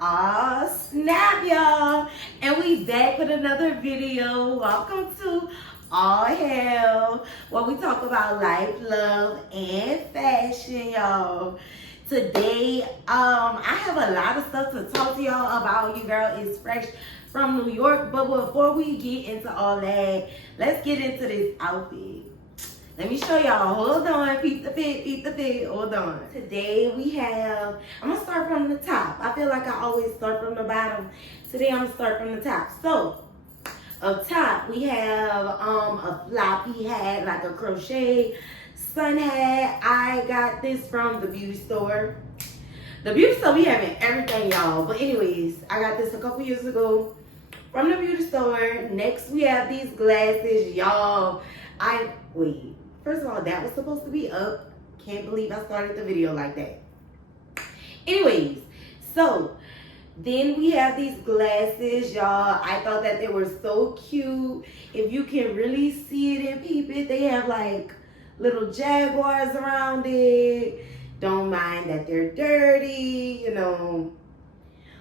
Snap, y'all, and we back with another video. Welcome to All Hell, where we talk about life, love, and fashion, y'all. Today, I have a lot of stuff to talk to y'all about. Your girl is fresh from New York, but before we get into all that, let's get into this outfit. Let me show y'all. Hold on. Peep the fit. Hold on. Today we have, I'm going to start from the top. I feel like I always start from the bottom. Today I'm going to start from the top. So, up top we have a floppy hat, like a crochet sun hat. I got this from the beauty store. The beauty store be having everything, y'all. But anyways, I got this a couple years ago from the beauty store. Next we have these glasses, y'all. Wait. First of all, that was supposed to be up. Can't believe I started the video like that. Anyways, so then we have these glasses, y'all. I thought that they were so cute. If you can really see it and peep it, they have like little jaguars around it. Don't mind that they're dirty, you know.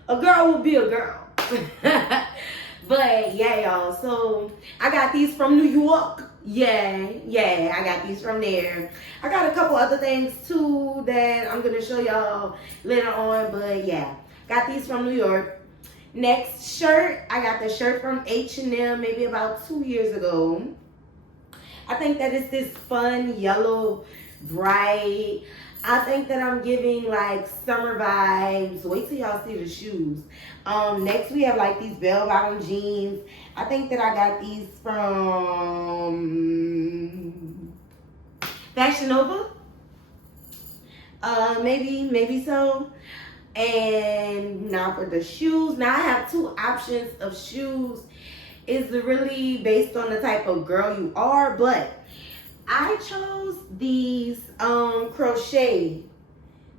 A girl will be a girl. But yeah, y'all. So I got these from New York. Yeah, I got these from there. I got a couple other things too that I'm gonna show y'all later on, but yeah, got these from New York. Next shirt, I got the shirt from H&M maybe about 2 years ago. I think that it's this fun yellow, bright. I think that I'm giving like summer vibes. Wait till y'all see the shoes. Next we have like these bell-bottom jeans. I think that I got these from Fashion Nova. Maybe so. And now for the shoes. Now I have two options of shoes. It's really based on the type of girl you are, but I chose these crochet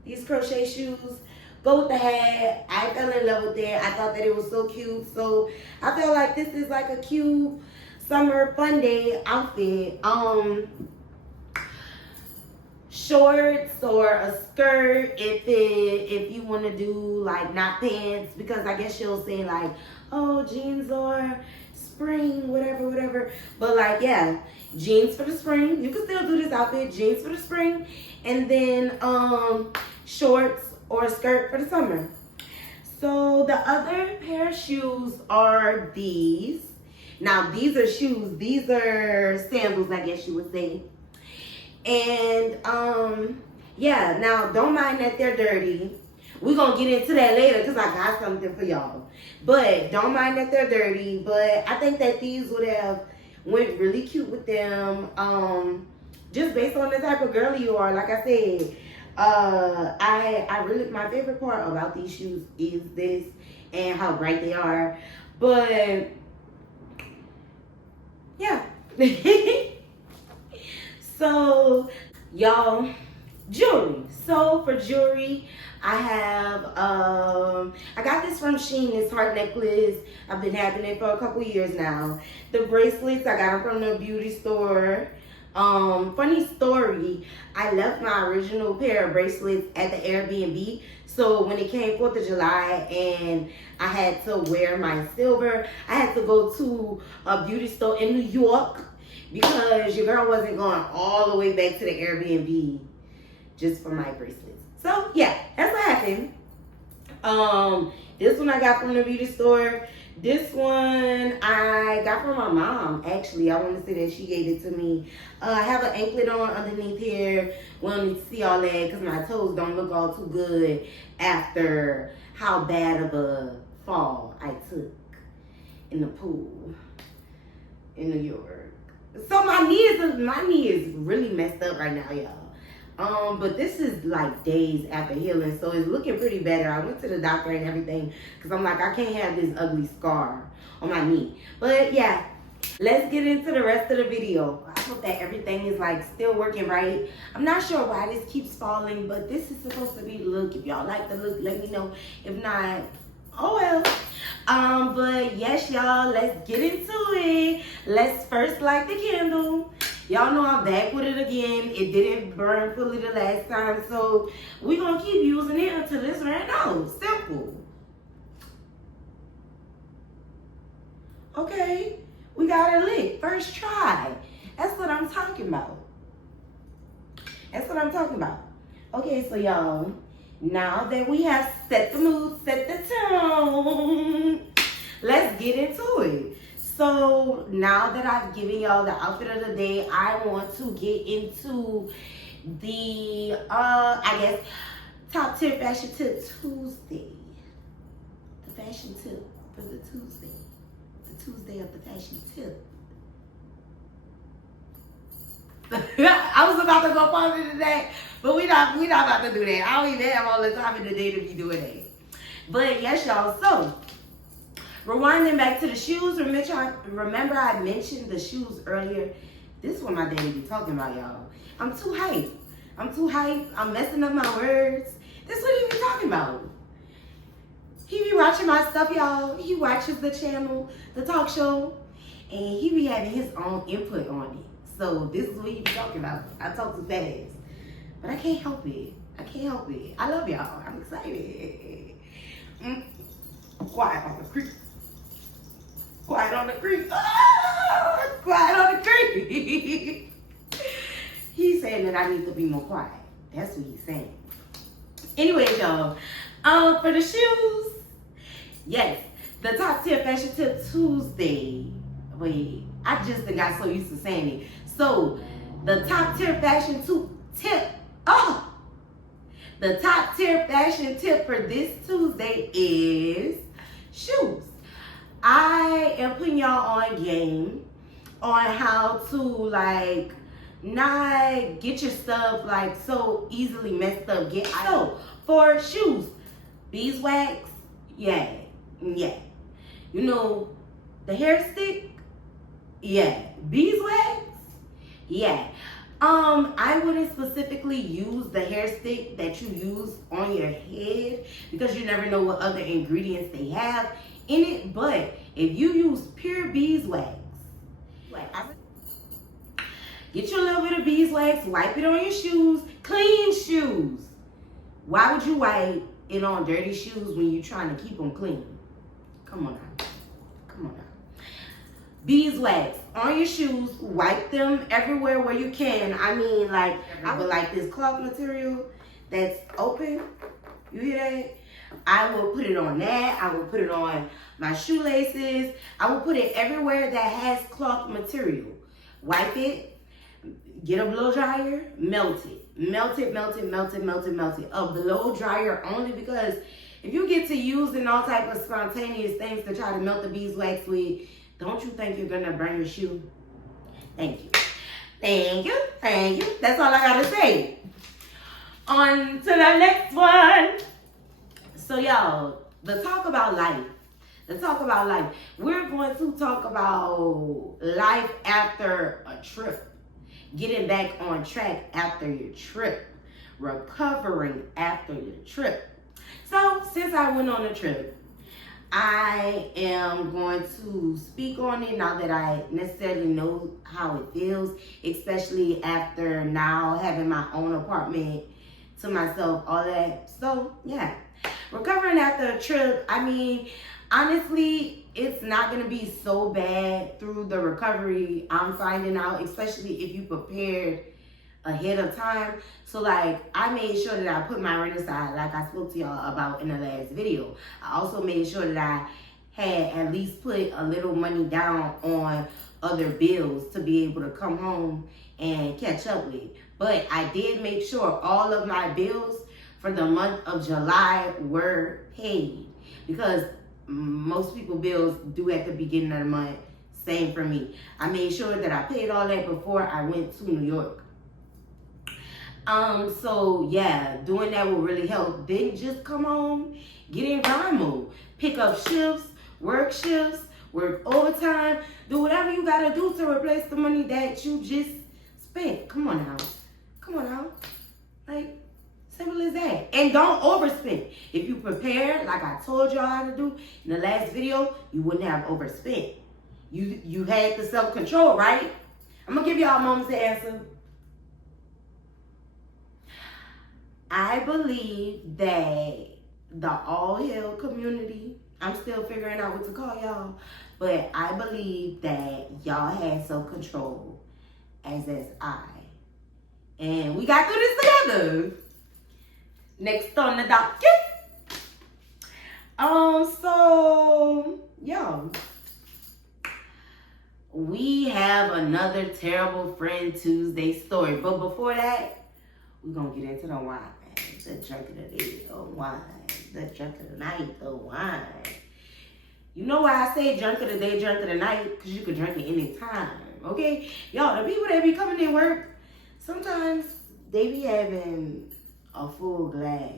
shoes. Go with the hat. I fell in love with it. I thought that it was so cute. So I feel like this is like a cute summer fun day outfit. Shorts or a skirt if you want to do like not pants, because I guess she'll say like, oh, jeans or spring, whatever. But like, yeah, jeans for the spring. You can still do this outfit, jeans for the spring, and then shorts or a skirt for the summer. So the other pair of shoes are these. Now these are shoes. These are sandals, I guess you would say. And yeah, now don't mind that they're dirty. We're gonna get into that later because I got something for y'all. But don't mind that they're dirty. But I think that these would have went really cute with them. Just based on the type of girl you are. Like I said, I really, my favorite part about these shoes is this and how bright they are. But yeah. So y'all, jewelry. So for jewelry, I have I got this from Shein, this heart necklace. I've been having it for a couple years now. The bracelets, I got them from the beauty store. Funny story, I left my original pair of bracelets at the Airbnb. So when it came 4th of July and I had to wear my silver, I had to go to a beauty store in New York because your girl wasn't going all the way back to the Airbnb just for my bracelets. So yeah, that's what happened. This one I got from the beauty store. This one I got from my mom, actually. I want to say that she gave it to me. I have an anklet on underneath here. We don't need to see all that because my toes don't look all too good after how bad of a fall I took in the pool in New York. So my knee is really messed up right now, y'all. But this is like days after healing, so it's looking pretty better. I went to the doctor and everything because I'm like, I can't have this ugly scar on my knee. But yeah, let's get into the rest of the video. I hope that everything is like still working right. I'm not sure why this keeps falling, but this is supposed to be the look. If y'all like the look, let me know. If not, oh well. But yes, y'all, let's get into it. Let's first light the candle. Y'all know I'm back with it again. It didn't burn fully the last time, so we're gonna keep using it until it's ran out. Simple. Okay, we got her lick. First try. That's what I'm talking about. That's what I'm talking about. Okay, so y'all, now that we have set the mood, set the tone, let's get into it. So now that I've given y'all the outfit of the day, I want to get into the I guess top 10 fashion tip Tuesday. The fashion tip for the Tuesday. The Tuesday of the fashion tip. I was about to go farther than that, but we not about to do that. I don't even have all the time in the day to be doing that. But yes, y'all. So rewinding back to the shoes. Remember I mentioned the shoes earlier. This is what my daddy be talking about, y'all. I'm too hype. I'm messing up my words. This is what he be talking about. He be watching my stuff, y'all. He watches the channel, the talk show, and he be having his own input on it. So this is what he be talking about. I talk too fast, but I can't help it. I love y'all. I'm excited. Quiet on the creek. Quiet on the creek. Ah, quiet on the creek. He's saying that I need to be more quiet. That's what he's saying. Anyways, y'all. For the shoes, yes, the top 10 fashion tip Tuesday. Wait, I just got so used to saying it. So, the top 10 fashion tip. The top 10 fashion tip for this Tuesday is shoes. I am putting y'all on game on how to not get your stuff so easily messed up. So for shoes, beeswax, yeah. You know, the hair stick, yeah. Beeswax, yeah. I wouldn't specifically use the hair stick that you use on your head because you never know what other ingredients they have in it. But if you use pure beeswax, get you a little bit of beeswax, wipe it on your shoes, clean shoes. Why would you wipe it on dirty shoes when you're trying to keep them clean? Come on now. Beeswax on your shoes, wipe them everywhere where you can. I mean, I would like this cloth material that's open. You hear that? I will put it on that. I will put it on my shoelaces. I will put it everywhere that has cloth material. Wipe it. Get a blow dryer. Melt it. A blow dryer only because if you get to using all type of spontaneous things to try to melt the beeswax with, don't you think you're gonna burn your shoe? Thank you. That's all I gotta say. On to the next one. So y'all, the talk about life. We're going to talk about life after a trip. Getting back on track after your trip. Recovering after your trip. So, since I went on a trip, I am going to speak on it now that I necessarily know how it feels, especially after now having my own apartment to myself, all that. So, yeah. Recovering after a trip, I mean, honestly, it's not going to be so bad through the recovery. I'm finding out, especially if you prepared ahead of time. So I made sure that I put my rent aside like I spoke to y'all about in the last video. I also made sure that I had at least put a little money down on other bills to be able to come home and catch up with. But I did make sure all of my bills for the month of July were paid because most people bills due at the beginning of the month. Same for me. I made sure that I paid all that before I went to New York. So yeah, doing that will really help. Then just come home, get in grind mode, pick up shifts, work overtime, do whatever you gotta do to replace the money that you just spent. Come on now. Simple as that. And don't overspend. If you prepare, like I told y'all how to do in the last video, you wouldn't have overspent. You had the self-control, right? I'm gonna give y'all a moment to answer. I believe that the all hell community. I'm still figuring out what to call y'all. But I believe that y'all had self-control as I. And we got through this together. Next on the docket. So, y'all. We have another Terrible Friend Tuesday story. But before that, we're going to get into the wine. The drink of the day, the wine. The drink of the night, the wine. You know why I say drink of the day, drink of the night? Because you can drink it any time, okay? Y'all, the people that be coming in work, sometimes they be having a full glass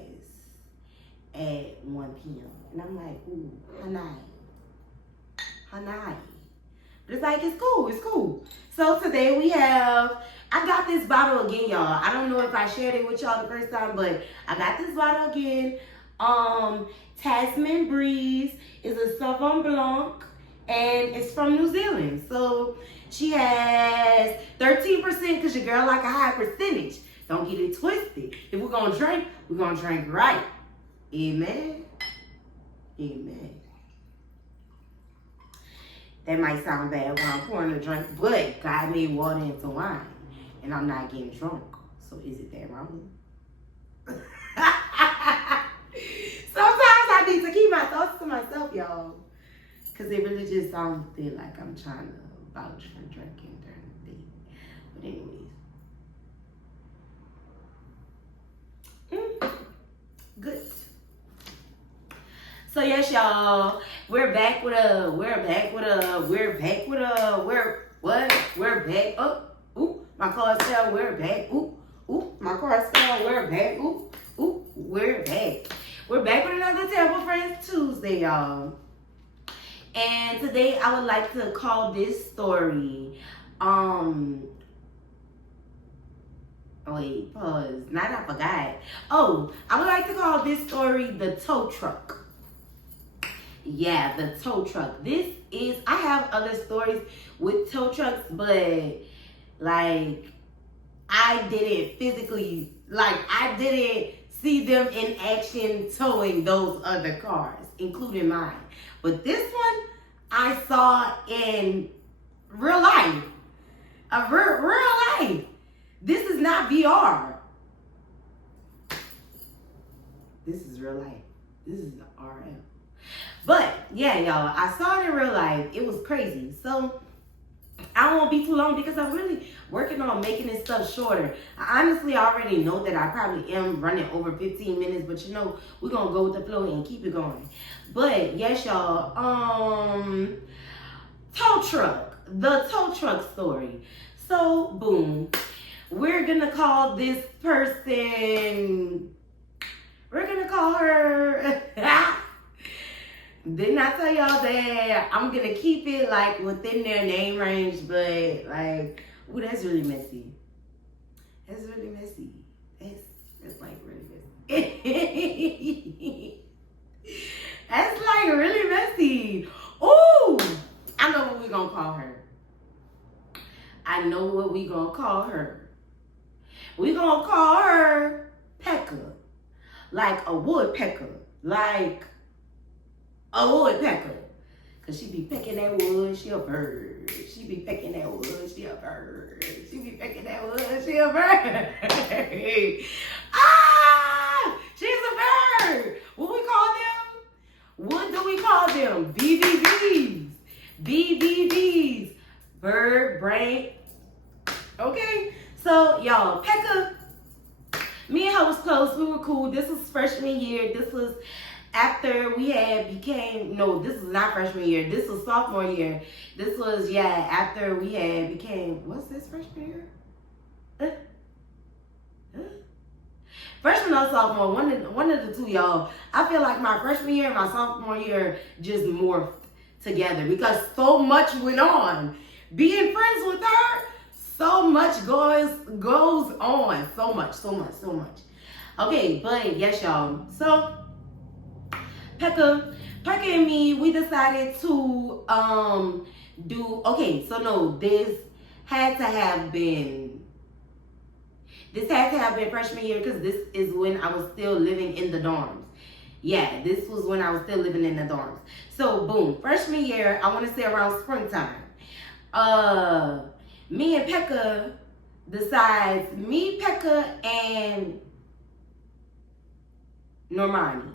at 1 p.m. And I'm like, ooh, hanai. But it's like, it's cool. So today we have, I got this bottle again, y'all. I don't know if I shared it with y'all the first time, but I got this bottle again. Tasman Breeze is a Sauvignon Blanc, and it's from New Zealand. So she has 13% because your girl like a high percentage. Don't get it twisted. If we're going to drink right. Amen. That might sound bad when I'm pouring a drink, but God made water into wine, and I'm not getting drunk. So is it that wrong? Sometimes I need to keep my thoughts to myself, y'all, because it really just sounds like I'm trying to vouch for drinking during the day. But anyways. Good. So yes, y'all, we're back. Oh, ooh, my car fell. We're back. Ooh, my car fell. We're back. Ooh, we're back. We're back with another Terrible Friends Tuesday, y'all. And today I would like to call this story, wait, pause. I forgot. Oh, I would like to call this story The Tow Truck. Yeah, the tow truck. I have other stories with tow trucks, but like I didn't see them in action towing those other cars, including mine. But this one I saw in real life. Real life. This is not VR. This is real life. This is the RL. But yeah, y'all, I saw it in real life. It was crazy. So I won't be too long because I'm really working on making this stuff shorter. I honestly already know that I probably am running over 15 minutes, but you know, we're gonna go with the flow and keep it going. But yes, y'all, tow truck, the tow truck story. So boom, we're gonna call this person, we're gonna call her didn't I tell y'all that I'm gonna keep it like within their name range, but like, ooh, that's really messy. That's like really messy. That's like really messy. Ooh, I know what we're gonna call her. We're gonna call her Pecker. Like a woodpecker. Like a woodpecker. Cause she be pecking that wood, she a bird. She be pecking that wood, she a bird. She be pecking that wood, she a bird. Ah! She's a bird. What we call them? What do we call them? BBBs. BBBs. Bird brain. Okay? So, y'all, Pekka, me and her was close. We were cool. This was freshman year. This was after we this was not freshman year. This was sophomore year. This was, after we what's this, freshman year? Freshman or sophomore, one of the two, y'all. I feel like my freshman year and my sophomore year just morphed together because so much went on. Being friends with her, so much goes on. So much. Okay, but yes, y'all. So, Pekka and me, we decided to this had to have been freshman year because this is when I was still living in the dorms. Yeah, this was when I was still living in the dorms. So boom, freshman year, I want to say around springtime. Me and Pekka decides, me, Pekka, and Normani.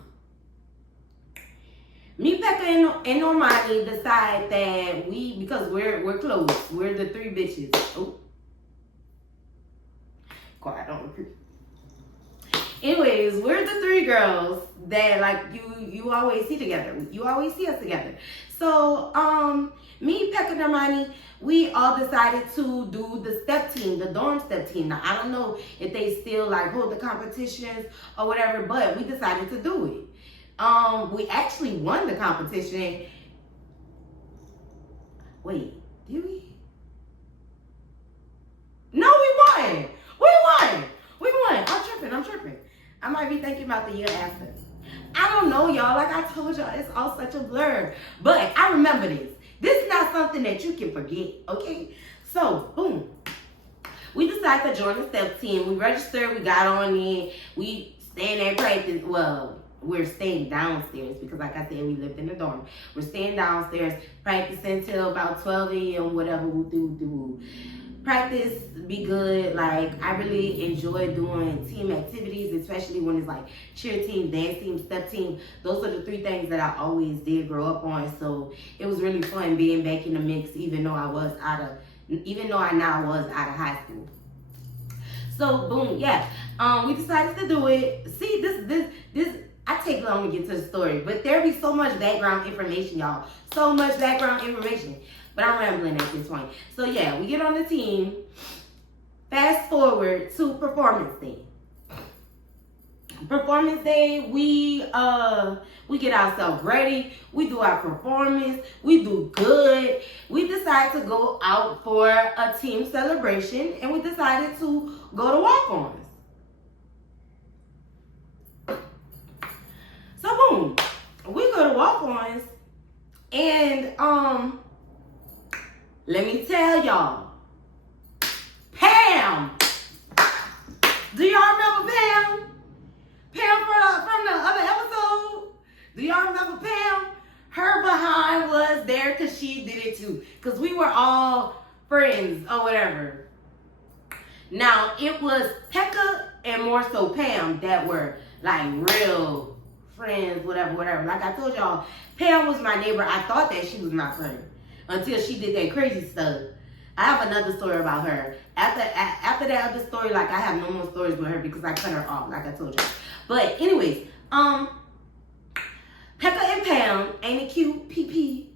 Me, Pekka, and Normani decide that because we're close. We're the three bitches. Oh, quiet on the. Anyways, we're the three girls that like you always see together. You always see us together. So me, Pekka, and Normani, we all decided to do the step team, the dorm step team. Now I don't know if they still like hold the competitions or whatever, but we decided to do it. We actually won the competition. Wait, did we? No, we won. We won. We won. I'm tripping. I might be thinking about the year after. I don't know, y'all. Like I told y'all, it's all such a blur. But I remember this. This is not something that you can forget, okay? So, boom. We decided to join the step team. We registered. We got on in. We staying there practice. Well, we're staying downstairs because, like I said, we lived in the dorm. We're staying downstairs, practicing till about 12 a.m., whatever. Practice be good. Like, I really enjoy doing team activities, especially when it's like cheer team, dance team, step team. Those are the three things that I always did grow up on. So it was really fun being back in the mix, even though I now was out of high school. So boom, yeah. We decided to do it. See, this I take long to get to the story, but there be so much background information, y'all. So much background information. But I'm rambling at this point. So yeah, we get on the team. Fast forward to performance day. Performance day, we get ourselves ready. We do our performance. We do good. We decide to go out for a team celebration, and we decided to go to walk-ons. So boom, we go to walk-ons, and let me tell y'all, Pam. Do y'all remember Pam? Pam from the other episode? Do y'all remember Pam? Her behind was there because she did it too. Because we were all friends or whatever. Now, it was Pekka and more so Pam that were like real friends, whatever. Like I told y'all, Pam was my neighbor. I thought that she was my friend until she did that crazy stuff. I have another story about her. After that other story, like I have no more stories with her because I cut her off, like I told you. But anyways, Pekka and Pam, ain't it cute? PP.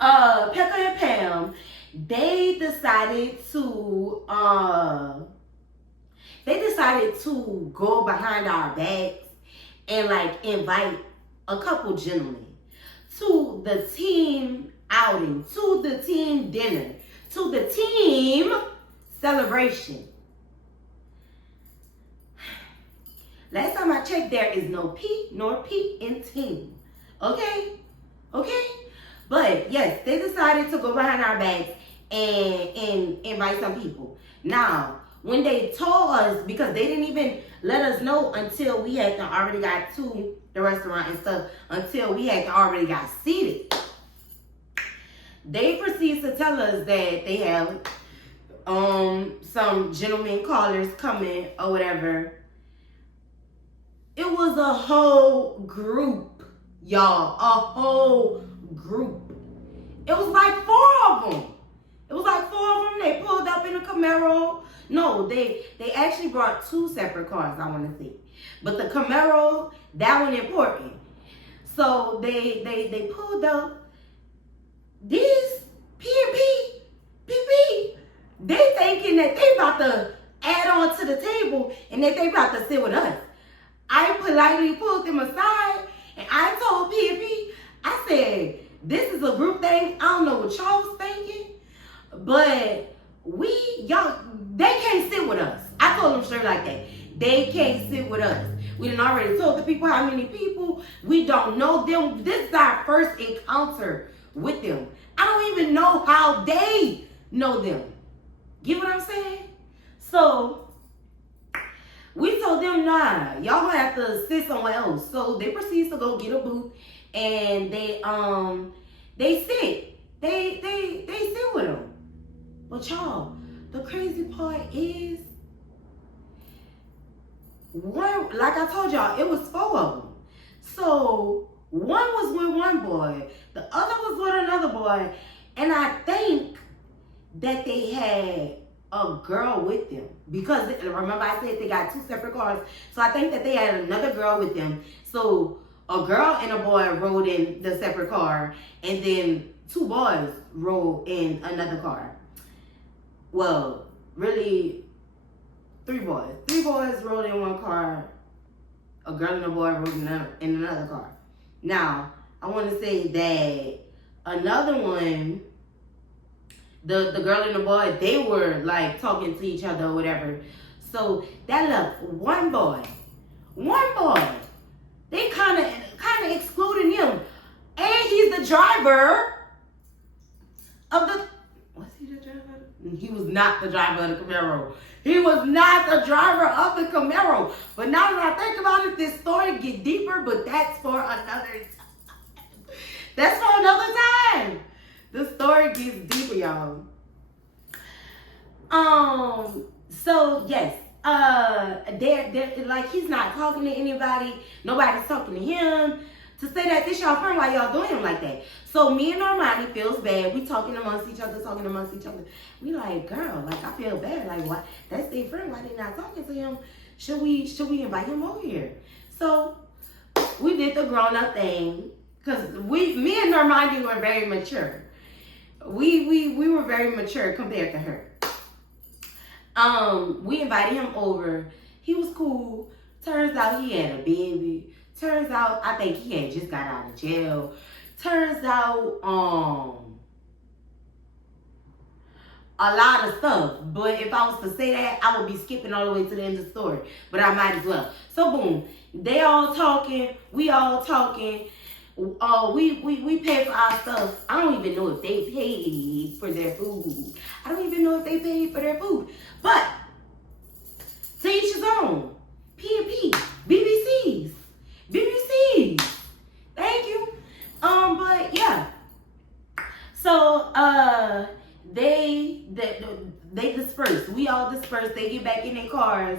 Pekka and Pam, they decided to go behind our backs and like invite a couple gentlemen to the team outing, to the team dinner, to the team celebration. Last time I checked, there is no P nor P in team. Okay? But yes, they decided to go behind our backs and invite some people. Now, when they told us, because they didn't even let us know until we had already got to the restaurant and stuff, until we had already got seated. They proceeded to tell us that they have some gentlemen callers coming or whatever. It was a whole group, y'all. A whole group. It was like 4 of them. They pulled up in a Camaro. No, they actually brought 2 separate cars, I want to say. But the Camaro, that one important. So they pulled up. These PP, they thinking that they about to add on to the table and that they about to sit with us. I politely pulled them aside and I told PP, I said, this is a group thing. I don't know what y'all was thinking, but they can't sit with us. I told them straight like that. They can't sit with us. We done already told the people how many people. We don't know them. This is our first encounter with them. I don't even know how they know them. Get what I'm saying? So We told them, nah, y'all gonna have to sit somewhere else. So they proceed to go get a booth, and they sit. They sit with them. But y'all, the crazy part is, one, like I told y'all, it was 4 of them. So one was with one boy, the other was with another boy, and I think that they had a girl with them, because remember I said they got 2 separate cars. So I think that they had another girl with them. So a girl and a boy rode in the separate car, and then 2 boys rode in another car. Well, really, 3 boys. 3 boys rode in one car. A girl and a boy rode in another car. Now, I want to say that another one, the girl and the boy, they were like talking to each other or whatever. So that left one boy. They kind of excluded him, and he's the driver of the. Was he the driver? He was not the driver of the Camaro. He was not the driver of the Camaro. But now that I think about it, this story get deeper. But that's for another time. That's for another time. The story gets deeper, y'all. So yes, they're like, he's not talking to anybody. Nobody's talking to him. To say that this y'all friend, why y'all doing him like that? So me and Normani feels bad. We talking amongst each other. We like, girl, like, I feel bad. Like, why? That's their friend. Why they not talking to him? Should we invite him over here? So we did the grown up thing, because me and Normani were very mature. We were very mature compared to her. We invited him over. He was cool. Turns out he had a baby. Turns out, I think he had just got out of jail. Turns out, a lot of stuff. But if I was to say that, I would be skipping all the way to the end of the story. But I might as well. So boom, they all talking. We all talking. We pay for our stuff. I don't even know if they paid for their food. But to each his own. P&P, BBCs. Thank you. But yeah. So they dispersed. We all dispersed. They get back in their cars.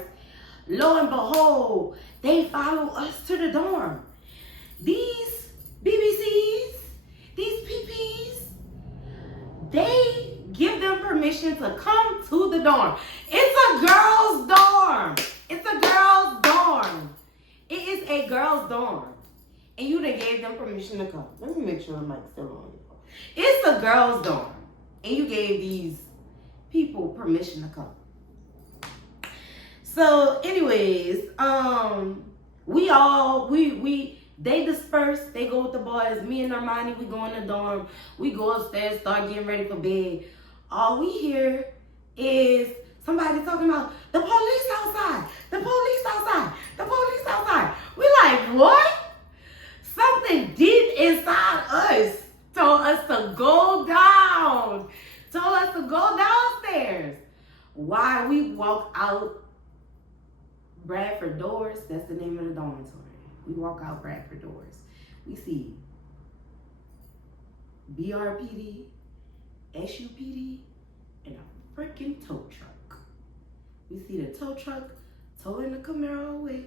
Lo and behold, they follow us to the dorm. These BBCs, these PPs, they give them permission to come to the dorm. It's a girls' dorm. It is a girls' dorm. And you done gave them permission to come. Let me make sure the mic's still on. It's a girls' dorm. And you gave these people permission to come. So, anyways, they disperse. They go with the boys. Me and Normani, we go in the dorm. We go upstairs, start getting ready for bed. All we hear is somebody talking about the police outside. We like, what? Something deep inside us told us to go down. Told us to go downstairs. Why we walk out Bradford doors, that's the name of the dormitory. We walk out Bradford doors. We see BRPD, SUPD, and a freaking tow truck. We see the tow truck towing the Camaro away.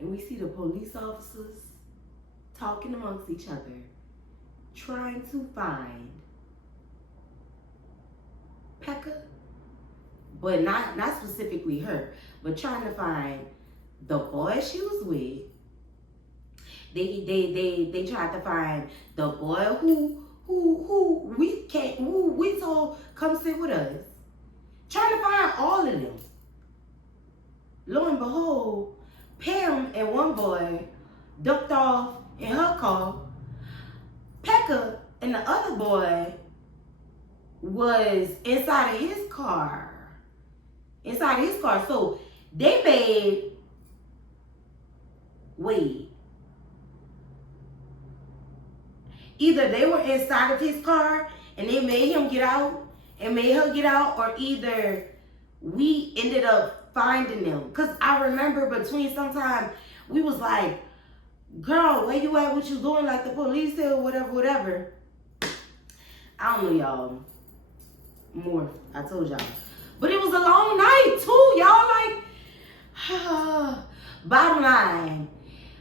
And we see the police officers talking amongst each other, trying to find Pekka, but not specifically her, but trying to find the boy she was with. They tried to find the boy who we told come sit with us. Trying to find all of them. Lo and behold, Pam and one boy ducked off in her car. Pekka and the other boy was inside of his car. So they made either they were inside of his car and they made him get out and made her get out, or either we ended up finding them. Because I remember between sometimes we was like, girl, where you at? What you doing? Like the police said, whatever, whatever. I don't know, y'all. More, I told y'all. But it was a long night, too, y'all. Like, bottom line,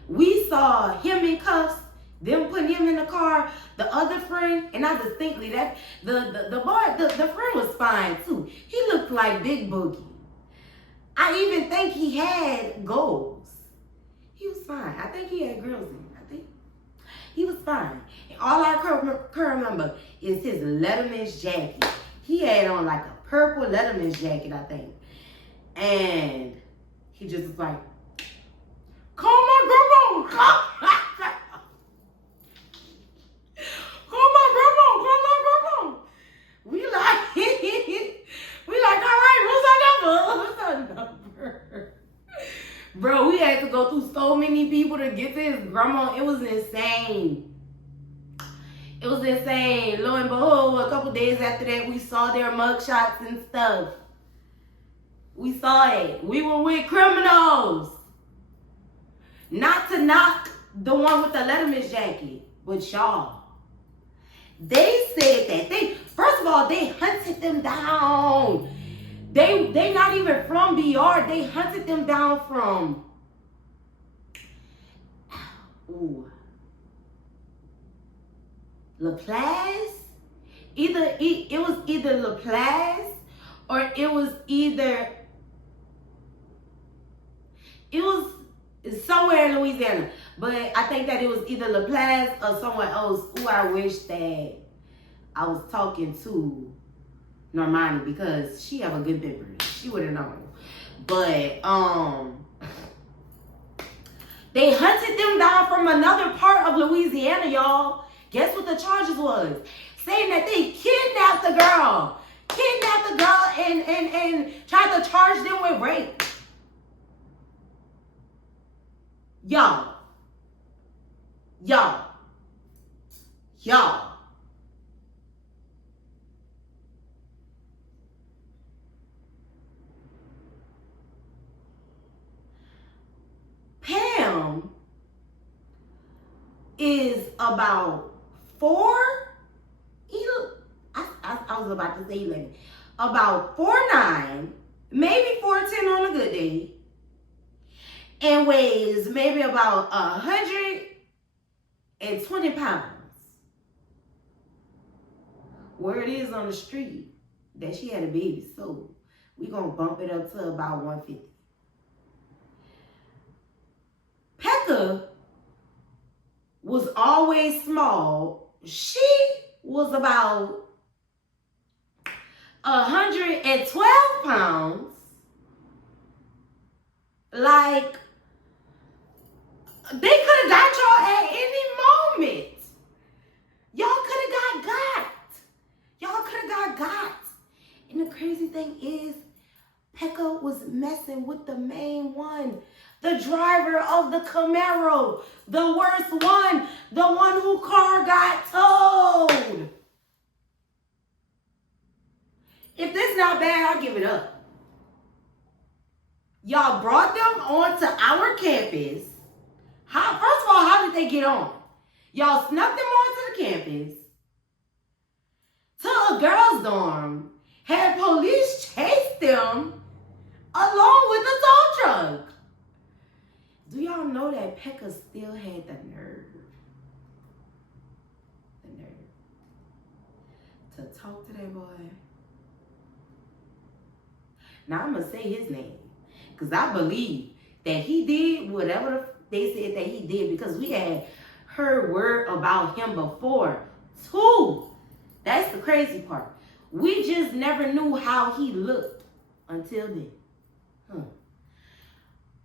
we saw him in cuffs, them putting him in the car, the other friend, and I distinctly, that the friend was fine, too. He looked like Big Boogie. I even think he had goals. He was fine. I think he had girls in him. I think he was fine. And all I can remember is his Letterman's jacket. He had on like a purple Letterman's jacket, I think. And he just was like, call my grandma. Call my grandma. We like, all right, what's our number? Bro, we had to go through so many people to get to his grandma. It was insane. It was insane. Lo and behold, a couple days after that, we saw their mugshots and stuff. We saw it. We were with criminals. Not to knock the one with the Letterman's jacket, but y'all. They said that first of all, they hunted them down. They not even from BR. They hunted them down from LaPlace. It was either LaPlace or it was somewhere in Louisiana. But I think that it was either LaPlace or somewhere else. Who I wish that I was talking to Normani, because she have a good memory. She would have known. But they hunted them down from another part of Louisiana, y'all. Guess what the charges was? Saying that they kidnapped the girl. And tried to charge them with rape. Y'all. Pam is about 4. I was about to say 11. About 4'9", maybe 4'10" on a good day, and weighs maybe about 120 pounds. Word is on the street that she had a baby, so we gonna bump it up to about 150. Pekka was always small. She was about 112 pounds. Like, they could have got y'all at any moment. Y'all could have got. And the crazy thing is, Pekka was messing with the main one. The driver of the Camaro. The worst one. The one whose car got towed. If this not bad, I'll give it up. Y'all brought them onto our campus. First of all, how did they get on? Y'all snuck them onto the campus. To a girls' dorm. Had police chase them along with the tow truck. Do y'all know that Pekka still had the nerve to talk to that boy? Now I'm going to say his name, because I believe that he did whatever they said that he did, because we had heard word about him before too. That's the crazy part. We just never knew how he looked until then.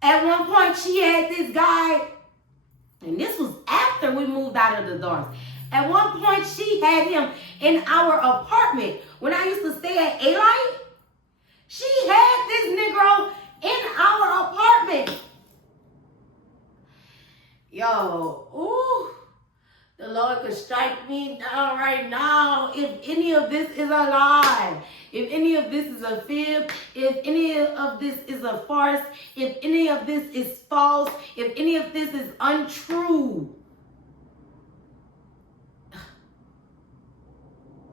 At one point, she had this guy, and this was after we moved out of the dorms. At one point, she had him in our apartment. When I used to stay at A-Light, she had this Negro in our apartment. Yo, ooh, the The Lord could strike me down right now if any of this is a lie. If any of this is a fib, if any of this is a farce, if any of this is false, if any of this is untrue,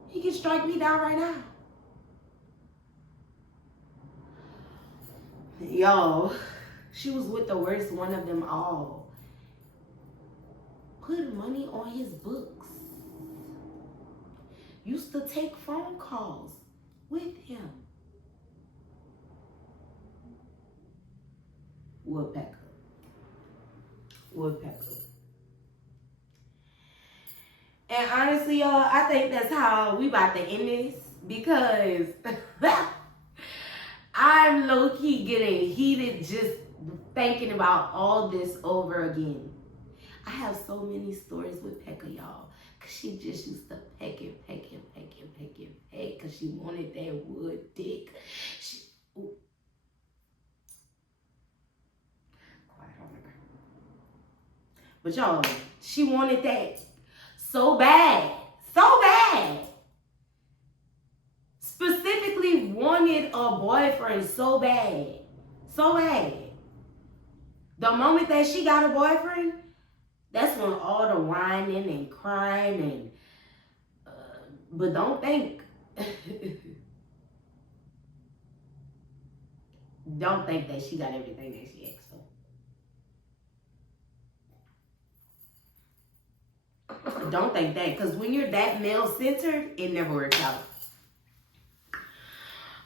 he can strike me down right now. Yo, she was with the worst one of them all. Put money on his books. Used to take phone calls with him. Woodpecker. And honestly, y'all, I think that's how we about to end this because I'm low-key getting heated just thinking about all this over again. I have so many stories with Pekka, y'all. Cause she just used to peck cause she wanted that wood dick. Quiet on her. But y'all, she wanted that so bad. Specifically wanted a boyfriend so bad. The moment that she got a boyfriend, that's when all the whining and crying and but don't think don't think that she got everything that she asked for. Don't think that, because when you're that male-centered, it never works out.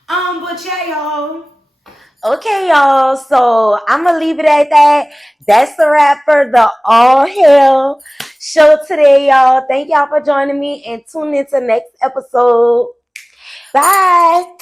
But yeah, y'all. Okay, y'all. So I'm gonna leave it at that. That's the wrap for the All Hell show today, y'all. Thank y'all for joining me and tune into next episode. Bye.